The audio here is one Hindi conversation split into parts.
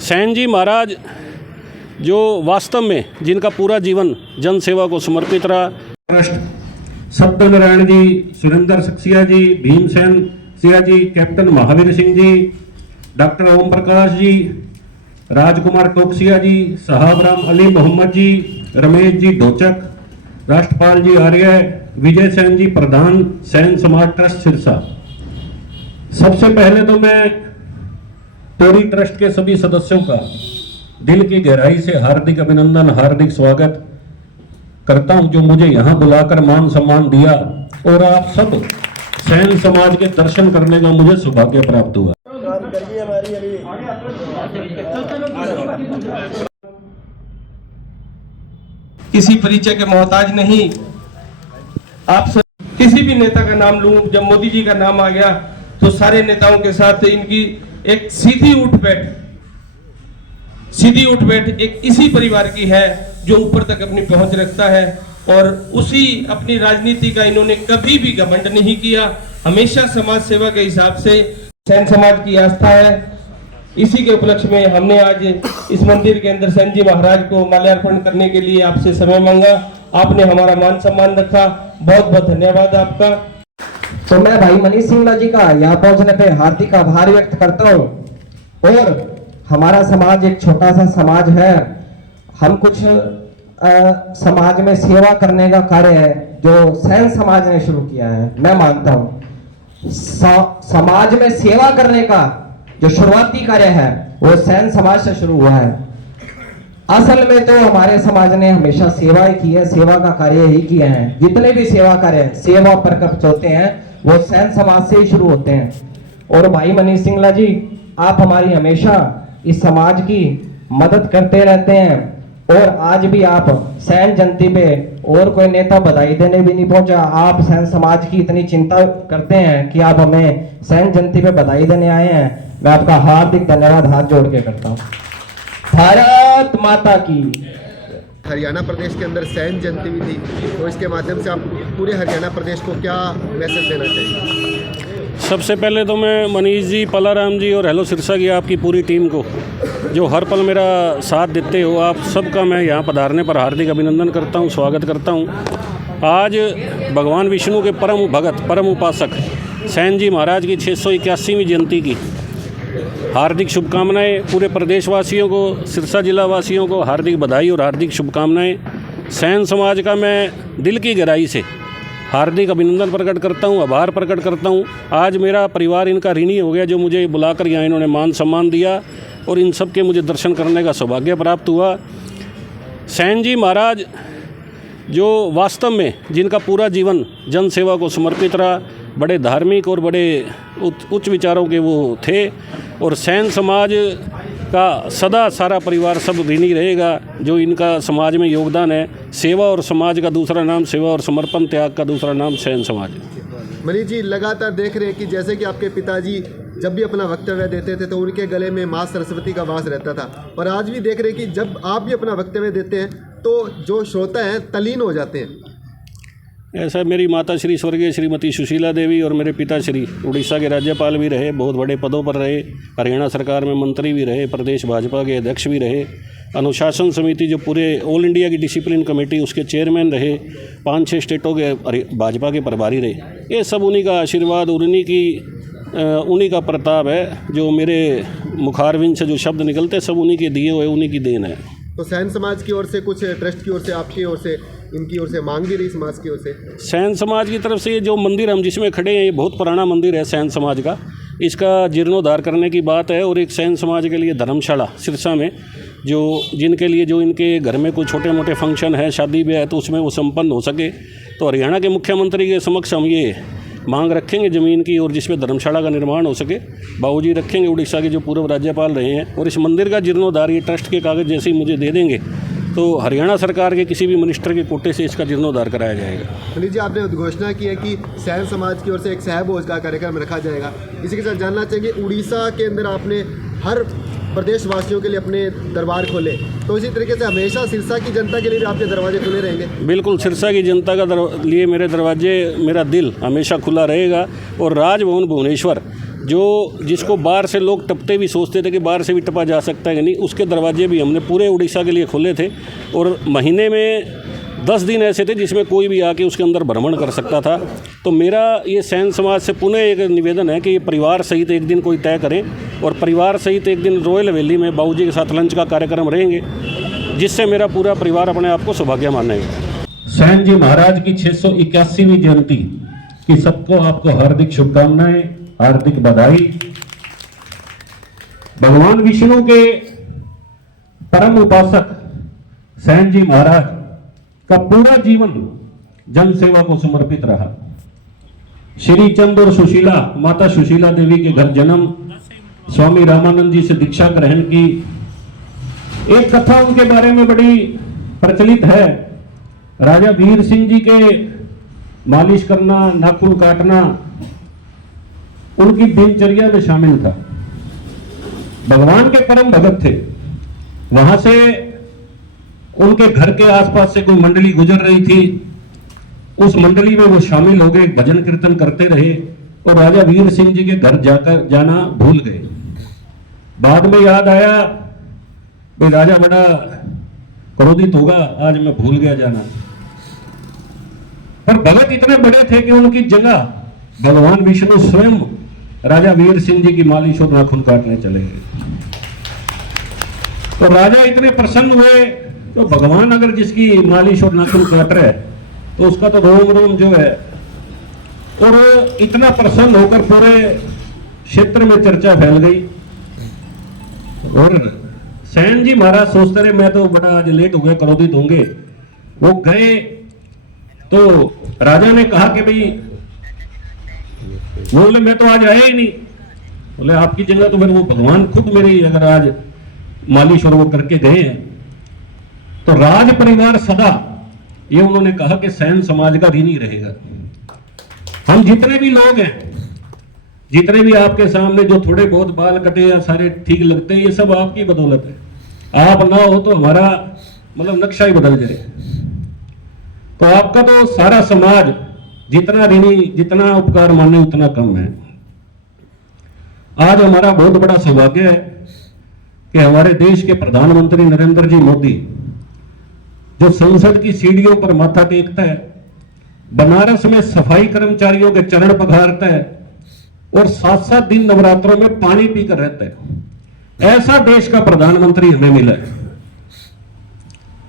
सैन जी महाराज जो वास्तव में जिनका पूरा जीवन जन सेवा को समर्पित रहा। ट्रस्ट सत्यनारायण जी, सुरेंद्र सक्सेना जी, भीमसेन सिंह जी, कैप्टन महावीर सिंह जी, डॉक्टर ओम प्रकाश जी, राजकुमार टोकसिया जी, साहब राम अली मोहम्मद जी, रमेश जी ढोचक, राष्ट्रपाल जी आर्य, विजय सेन जी प्रधान, सैन समाज ट्रस्ट सिरसा। सबसे पहले तो मैं टोरी ट्रस्ट के सभी सदस्यों का दिल की गहराई से हार्दिक अभिनंदन, हार्दिक स्वागत करता हूं, जो मुझे यहां बुलाकर मान सम्मान दिया और आप सब सैन समाज के दर्शन करने का मुझे सौभाग्य प्राप्त हुआ। किसी परिचय के मोहताज नहीं। आप सब किसी भी नेता का नाम लूं, जब मोदी जी का नाम आ गया तो सारे नेताओं के साथ इनकी एक सीधी उठ बैठ एक इसी परिवार की है जो ऊपर तक अपनी पहुंच रखता है, और उसी अपनी राजनीति का इन्होंने कभी भी घमंड नहीं किया। हमेशा समाज सेवा के हिसाब से सैन समाज की आस्था है। इसी के उपलक्ष्य में हमने आज इस मंदिर के अंदर सैन जी महाराज को माल्यार्पण करने के लिए आपसे समय मांगा। आपने हमारा मान सम्मान रखा, बहुत बहुत धन्यवाद आपका। तो मैं भाई मनीष सिंगला जी का यहाँ पहुंचने पे हार्दिक आभार व्यक्त करता हूँ। और हमारा समाज एक छोटा सा समाज है, हम कुछ समाज में सेवा करने का कार्य है जो सैन समाज ने शुरू किया है। मैं मानता हूँ समाज में सेवा करने का जो शुरुआती कार्य है वो सैन समाज से शुरू हुआ है। असल में तो हमारे समाज ने हमेशा सेवा ही की है, सेवा का कार्य ही किए हैं। जितने भी सेवा कार्य सेवा प्रकट होते हैं वो सैन समाज से ही शुरू होते हैं। और भाई मनीष सिंगला जी, आप हमारी हमेशा इस समाज की मदद करते रहते हैं, और आज भी आप सैन जयंती पे और कोई नेता बधाई देने भी नहीं पहुंचा, आप सैन समाज की इतनी चिंता करते हैं कि आप हमें सैन जयंती पे बधाई देने आए हैं। मैं आपका हार्दिक धन्यवाद हाथ जोड़ के करता हूँ। भारत माता की। हरियाणा प्रदेश के अंदर सैन जयंती भी थी, तो इसके माध्यम से आप पूरे हरियाणा प्रदेश को क्या मैसेज देना चाहिए? सबसे पहले तो मैं मनीष जी, पलाराम जी और हेलो सिरसा की आपकी पूरी टीम को जो हर पल मेरा साथ देते हो, आप सबका मैं यहाँ पधारने पर हार्दिक अभिनंदन करता हूँ, स्वागत करता हूँ। आज भगवान विष्णु के परम भगत, परम उपासक सैन जी महाराज की 681वीं जयंती की हार्दिक शुभकामनाएं। पूरे प्रदेशवासियों को, सिरसा जिला वासियों को हार्दिक बधाई और हार्दिक शुभकामनाएं। सैन समाज का मैं दिल की गहराई से हार्दिक अभिनंदन प्रकट करता हूं, आभार प्रकट करता हूं। आज मेरा परिवार इनका ऋणी हो गया जो मुझे बुलाकर यहाँ इन्होंने मान सम्मान दिया और इन सब के मुझे दर्शन करने का सौभाग्य प्राप्त हुआ। सैन जी महाराज जो वास्तव में जिनका पूरा जीवन जन सेवा को समर्पित रहा, बड़े धार्मिक और बड़े उच्च विचारों के वो थे, और सैन समाज का सदा सारा परिवार सब ऋणी रहेगा जो इनका समाज में योगदान है। सेवा और समाज का दूसरा नाम सेवा, और समर्पण त्याग का दूसरा नाम सैन समाज। मनीष जी, लगातार देख रहे हैं कि जैसे कि आपके पिताजी जब भी अपना वक्तव्य देते थे तो उनके गले में माँ सरस्वती का वास रहता था, और आज भी देख रहे हैं कि जब आप भी अपना वक्तव्य देते हैं तो जो श्रोता हैं तल्लीन हो जाते हैं। ऐसा मेरी माता श्री स्वर्गीय श्रीमती सुशीला देवी और मेरे पिता श्री उड़ीसा के राज्यपाल भी रहे, बहुत बड़े पदों पर रहे, हरियाणा सरकार में मंत्री भी रहे, प्रदेश भाजपा के अध्यक्ष भी रहे, अनुशासन समिति जो पूरे ऑल इंडिया की डिसिप्लिन कमेटी उसके चेयरमैन रहे, 5-6 स्टेटों के भाजपा के प्रभारी रहे। ये सब उन्हीं का आशीर्वाद, उन्हीं का प्रताप है। जो मेरे मुखारविंद से जो शब्द निकलते सब उन्हीं के दिए हुए, उन्हीं की देन है। तो सैन समाज की ओर से कुछ ट्रस्ट की ओर से, आपकी ओर से, इनकी ओर से मांग भी रही समाज की ओर से? सैन समाज की तरफ से ये जो मंदिर हम जिसमें खड़े हैं ये बहुत पुराना मंदिर है सैन समाज का, इसका जीर्णोद्धार करने की बात है। और एक सैन समाज के लिए धर्मशाला सिरसा में जो जिनके लिए जो इनके घर में कोई छोटे मोटे फंक्शन है, शादी ब्याह है, तो उसमें वो संपन्न हो सके, तो हरियाणा के मुख्यमंत्री के समक्ष हम ये मांग रखेंगे ज़मीन की, और जिसमें धर्मशाला का निर्माण हो सके। बाबूजी रखेंगे उड़ीसा के जो पूर्व राज्यपाल रहे हैं, और इस मंदिर का जीर्णोद्धार ये ट्रस्ट के कागज़ जैसे ही मुझे दे देंगे तो हरियाणा सरकार के किसी भी मिनिस्टर के कोटे से इसका जीर्णोद्धार कराया जाएगा। मनीष जी, आपने उद्घोषणा की है कि सैन समाज की ओर से एक सहभोज का कार्यक्रम रखा जाएगा। इसी के साथ जानना चाहिए, उड़ीसा के अंदर आपने हर प्रदेशवासियों के लिए अपने दरबार खोले, तो इसी तरीके से हमेशा सिरसा की जनता के लिए भी आपके दरवाजे खुले रहेंगे? बिल्कुल, सिरसा की जनता का लिए मेरे दरवाजे, मेरा दिल हमेशा खुला रहेगा। और राजभवन भुवनेश्वर जो जिसको बाहर से लोग टपते भी सोचते थे कि बाहर से भी टपा जा सकता है कि नहीं, उसके दरवाजे भी हमने पूरे उड़ीसा के लिए खोले थे। और महीने में 10 दिन ऐसे थे जिसमें कोई भी आके उसके अंदर भ्रमण कर सकता था। तो मेरा ये सैन समाज से पुनः एक निवेदन है कि ये परिवार सहित एक दिन कोई तय करें और परिवार सहित एक दिन रॉयल हवेली में बाबूजी के साथ लंच का कार्यक्रम रहेंगे, जिससे मेरा पूरा परिवार अपने आप को सौभाग्य मानेगा। सैन जी महाराज की 681वीं जयंती की सबको आपको हार्दिक शुभकामनाएं, हार्दिक बधाई। भगवान विष्णु के परम उपासक सैन जी महाराज का पूरा जीवन जन सेवा को समर्पित रहा। श्री चंद और सुशीला, माता सुशीला देवी के घर जन्म, स्वामी रामानंद जी से दीक्षा ग्रहण की। एक कथा उनके बारे में बड़ी प्रचलित है। राजा वीर सिंह जी के मालिश करना, नाखून काटना उनकी दिनचर्या में शामिल था। भगवान के परम भगत थे। वहां से उनके घर के आसपास से कोई मंडली गुजर रही थी, उस मंडली में वो शामिल हो गए, भजन कीर्तन करते रहे और राजा वीर सिंह जी के घर जाकर जाना भूल गए। बाद में याद आया भाई राजा बड़ा क्रोधित होगा, आज मैं भूल गया जाना। पर भगत इतने बड़े थे कि उनकी जगह भगवान विष्णु स्वयं राजा वीर सिंह जी की मालिश और नाखून काटने चले गए। तो राजा इतने प्रसन्न हुए, तो भगवान अगर जिसकी मालिश और नाखून काट रहे तो उसका तो रोम रोम जो है, और इतना प्रसन्न होकर पूरे क्षेत्र में चर्चा फैल गई। और सैन जी महाराज सोचते रहे मैं तो बड़ा आज लेट हो गया, क्रोधित होंगे। वो गए तो राजा ने कहा कि भाई, बोले मैं तो आज आया ही नहीं। बोले आपकी जगह तो फिर वो भगवान खुद मेरी अगर आज मालिश और वो करके गए हैं। तो राज परिवार सदा ये उन्होंने कहा कि सैन समाज का ऋणी रहेगा। हम जितने भी लोग हैं, जितने भी आपके सामने जो थोड़े बहुत बाल कटे या सारे ठीक लगते हैं, ये सब आपकी बदौलत है। आप ना हो तो हमारा मतलब नक्शा ही बदल जाए। तो आपका तो सारा समाज जितना ऋणी, जितना उपकार माने उतना कम है। आज हमारा बहुत बड़ा सौभाग्य है कि हमारे देश के प्रधानमंत्री नरेंद्र जी मोदी जो संसद की सीढ़ियों पर माथा टेकता है, बनारस में सफाई कर्मचारियों के चरण पखारता है और 7-7 दिन नवरात्रों में पानी पीकर रहता है। ऐसा देश का प्रधानमंत्री हमें मिला है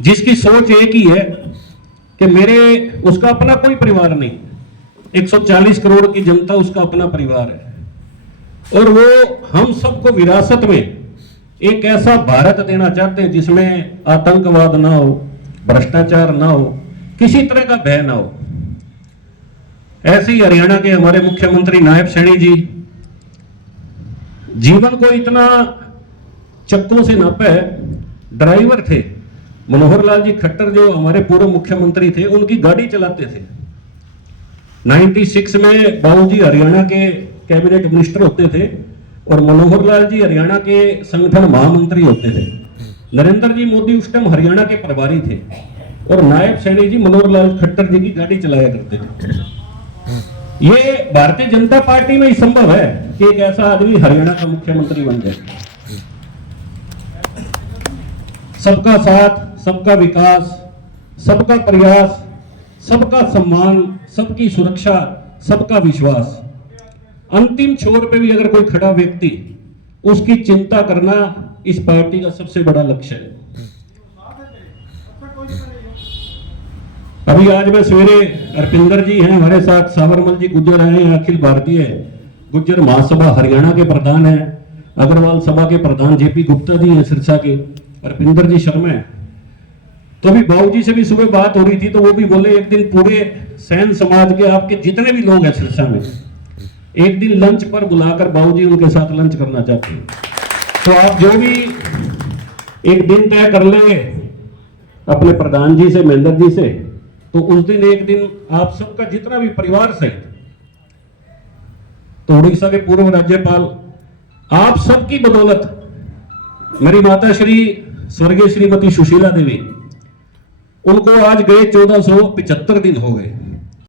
जिसकी सोच एक ही है कि उसका अपना कोई परिवार नहीं, 140 करोड़ की जनता उसका अपना परिवार है। और वो हम सबको विरासत में एक ऐसा भारत देना चाहते हैं जिसमें आतंकवाद ना हो, भ्रष्टाचार ना हो, किसी तरह का भय ना हो। ऐसे ही हरियाणा के हमारे मुख्यमंत्री नायब सैनी जी जीवन को इतना चक्कों से नापा है। ड्राइवर थे मनोहर लाल जी खट्टर, जो हमारे पूर्व मुख्यमंत्री थे, उनकी गाड़ी चलाते थे। 96 में बाबूजी हरियाणा के कैबिनेट मिनिस्टर होते थे और मनोहर लाल जी हरियाणा के संगठन महामंत्री होते थे। नरेंद्र जी मोदी उस टाइम हरियाणा के प्रभारी थे और नायब सैनी जी मनोहर लाल खट्टर जी की गाड़ी चलाया करते थे। ये भारतीय जनता पार्टी में ही संभव है कि एक ऐसा आदमी हरियाणा का मुख्यमंत्री बन जाए। सबका साथ, सबका विकास, सबका प्रयास, सबका सम्मान, सबकी सुरक्षा, सबका विश्वास। अंतिम छोर पे भी अगर कोई खड़ा व्यक्ति, उसकी चिंता करना इस पार्टी का सबसे बड़ा लक्ष्य है। अभी आज मैं सवेरे अर्पिंदर जी हैं हमारे साथ, साबरमल जी गुज्जर आए हैं, अखिल भारतीय गुज्जर महासभा हरियाणा के प्रधान हैं, अग्रवाल सभा के प्रधान जेपी गुप्ता जी हैं सिरसा के, अर्पिंदर जी शर्मा है। तो अभी बाबूजी से भी सुबह बात हो रही थी, तो वो भी बोले एक दिन पूरे सैन समाज के आपके जितने भी लोग हैं सिरसा में, एक दिन लंच पर बुलाकर बाबूजी उनके साथ लंच करना चाहते हैं। तो आप जो भी एक दिन तय कर लेंगे अपने प्रधान जी से, महेंद्र जी से, तो उस दिन एक दिन आप सबका जितना भी परिवार सहित, तो उड़ीसा के पूर्व राज्यपाल आप सबकी बदौलत मेरी माता श्री स्वर्गीय श्रीमती सुशीला देवी, उनको आज गए 1475 दिन हो गए।